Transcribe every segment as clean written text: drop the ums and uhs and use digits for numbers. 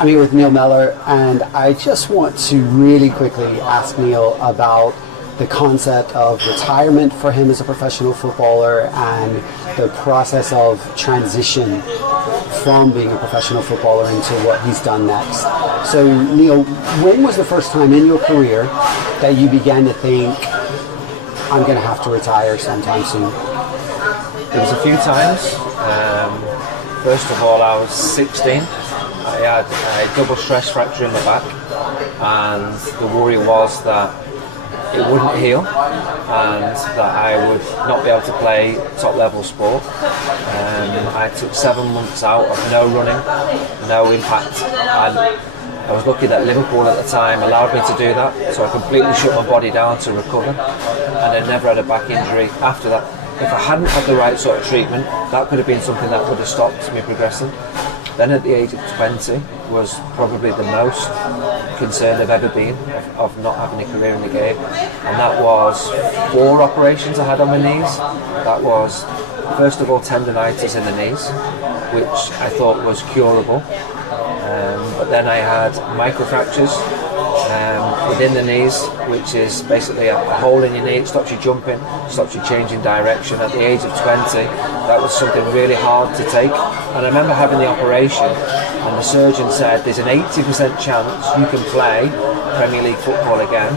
I'm here with Neil Mellor, and I just want to really quickly ask Neil about the concept of retirement for him as a professional footballer and the process of transition from being a professional footballer into what he's done next. So, Neil, when was the first time in your career that you began to think, I'm going to have to retire sometime soon? It was a few times. First of all, I was 16. I had a double stress fracture in my back, and the worry was that it wouldn't heal and that I would not be able to play top level sport. I took 7 months out of no running, no impact, and I was lucky that Liverpool at the time allowed me to do that, so I completely shut my body down to recover, and I never had a back injury after that. If I hadn't had the right sort of treatment, that could have been something that would have stopped me progressing. Then at the age of 20 was probably the most concerned I've ever been of not having a career in the game, and that was 4 operations I had on my knees. That was, first of all, tendinitis in the knees, which I thought was curable, but then I had microfractures within the knees, which is basically a hole in your knee. It stops you jumping, stops you changing direction. At the age of 20, that was something really hard to take, and I remember having the operation and the surgeon said there's an 80% chance you can play Premier League football again.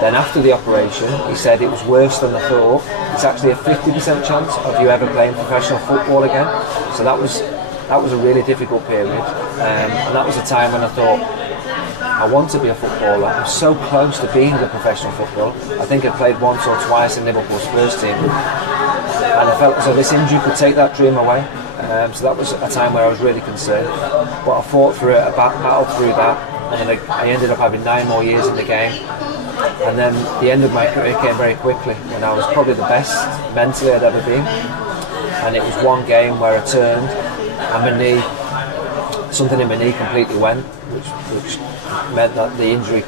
Then after the operation he said it was worse than I thought. It's actually a 50% chance of you ever playing professional football again. So that was a really difficult period, and that was a time when I thought, I want to be a footballer. I'm so close to being a professional footballer. I think I played once or twice in Liverpool's first team, and I felt as though this injury could take that dream away. So that was a time where I was really concerned. But I fought through it, battled through that, and then I ended up having 9 more years in the game. And then the end of my career came very quickly, when I was probably the best mentally I'd ever been. And it was one game where I turned, and my knee, something in my knee completely went, which meant that the injury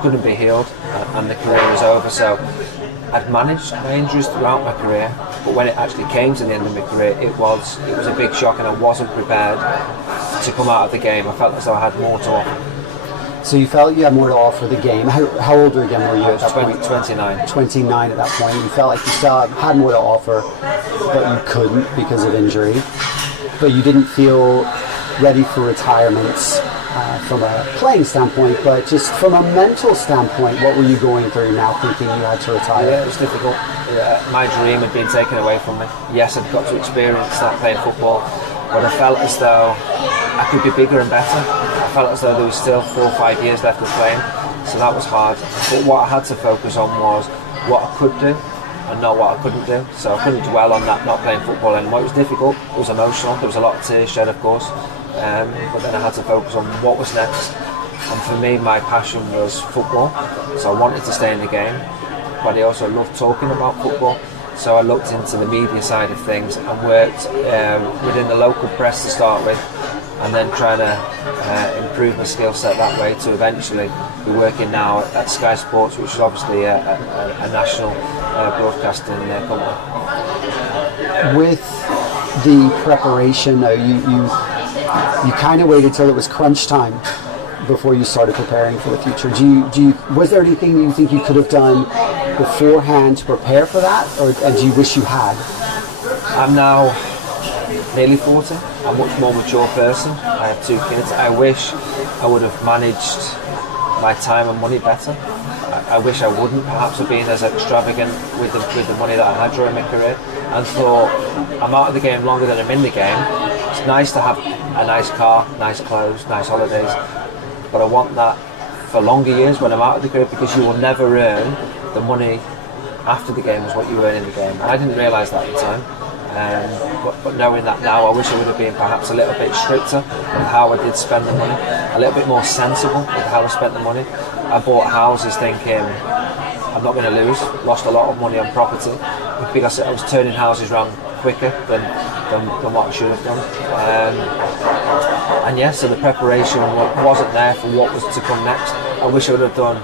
couldn't be healed, and the career was over. So I'd managed my injuries throughout my career, but when it actually came to the end of my career, it was a big shock, and I wasn't prepared to come out of the game. I felt as though I had more to offer. So you felt you had more to offer the game. How old again were you at that point? 29. 29 at that point. You felt like you still had more to offer, but you couldn't because of injury. But you didn't feel ready for retirement from a playing standpoint, but just from a mental standpoint, what were you going through now thinking you had to retire? Yeah, it was difficult. My dream had been taken away from me. Yes, I'd got to experience that playing football, but I felt as though I could be bigger and better. I felt as though there was still 4 or 5 years left of playing, so that was hard. But what I had to focus on was what I could do and not what I couldn't do. So I couldn't dwell on that not playing football anymore. It was difficult, it was emotional, there was a lot of tears shed, of course. But then I had to focus on what was next, and for me my passion was football, so I wanted to stay in the game, but I also loved talking about football, so I looked into the media side of things and worked within the local press to start with, and then trying to improve my skill set that way to eventually be working now at Sky Sports, which is obviously a national broadcasting company. With the preparation though, you kind of waited till it was crunch time before you started preparing for the future. Was there anything you think you could have done beforehand to prepare for that, or do you wish you had? I'm now nearly 40. I'm a much more mature person. I have 2 kids. I wish I would have managed my time and money better. I wish I wouldn't perhaps have been as extravagant with the money that I had during my career, and thought, I'm out of the game longer than I'm in the game. It's nice to have a nice car, nice clothes, nice holidays, but I want that for longer years when I'm out of the career, because you will never earn the money after the game as what you earn in the game. And I didn't realise that at the time, but knowing that now, I wish I would have been perhaps a little bit stricter with how I did spend the money, a little bit more sensible with how I spent the money. I bought houses thinking I'm not going to lose, lost a lot of money on property because I was turning houses around quicker than what I should have done. And yes, so the preparation wasn't there for what was to come next. I wish I would have done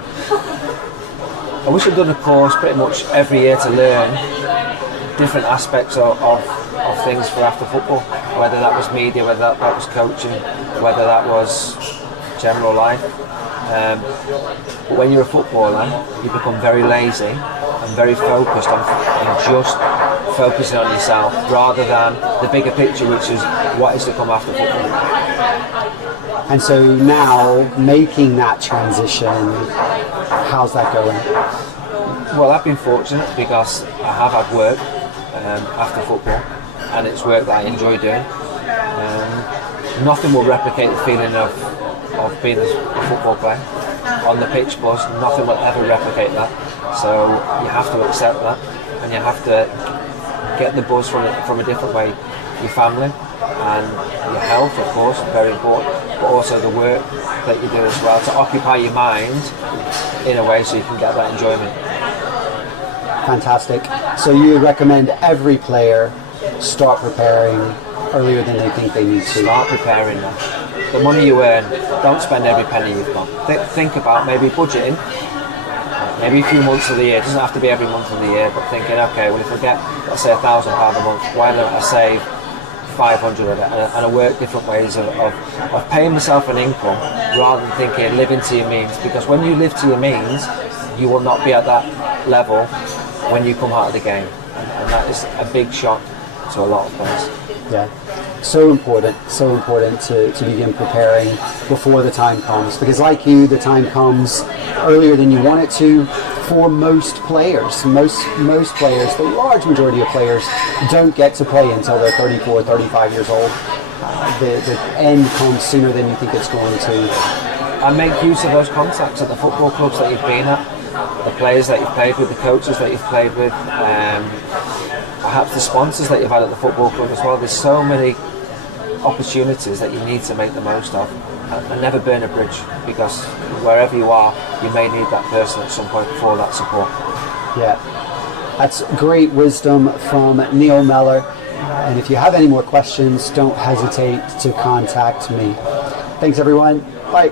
a course pretty much every year to learn different aspects of things for after football. whether that was media, whether that was coaching, whether that was general life. But when you're a footballer, you become very lazy and very focused on just focusing on yourself rather than the bigger picture, which is what is to come after football. And so now, making that transition, how's that going? Well, I've been fortunate because I have had work after football, and it's work that I enjoy doing. Nothing will replicate the feeling of being a football player on the pitch, buzz. Nothing will ever replicate that. So you have to accept that, and you have to get the buzz from a different way. Your family and your health, of course, very important, but also the work that you do as well to occupy your mind in a way so you can get that enjoyment. Fantastic. So you would recommend every player start preparing earlier than they think they need to? Start preparing now. The money you earn, don't spend every penny you've got. Think about maybe budgeting, maybe a few months of the year. It doesn't have to be every month of the year, but thinking, okay, well, if I get, let's say, £1,000 a month, why don't I save 500 of it? And I work different ways of paying myself an income rather than thinking living to your means. Because when you live to your means, you will not be at that level when you come out of the game. And that is a big shock to a lot of players. Yeah, so important to begin preparing before the time comes, because like you, the time comes earlier than you want it to for most players. Most players, the large majority of players, don't get to play until they're 34, 35 years old. The end comes sooner than you think it's going to. And make use of those contacts at the football clubs that you've been at, the players that you've played with, the coaches that you've played with, perhaps the sponsors that you've had at the football club as well. There's so many opportunities that you need to make the most of, and never burn a bridge, because wherever you are, you may need that person at some point for that support. Yeah, that's great wisdom from Neil Mellor. And if you have any more questions, don't hesitate to contact me. Thanks, everyone. Bye.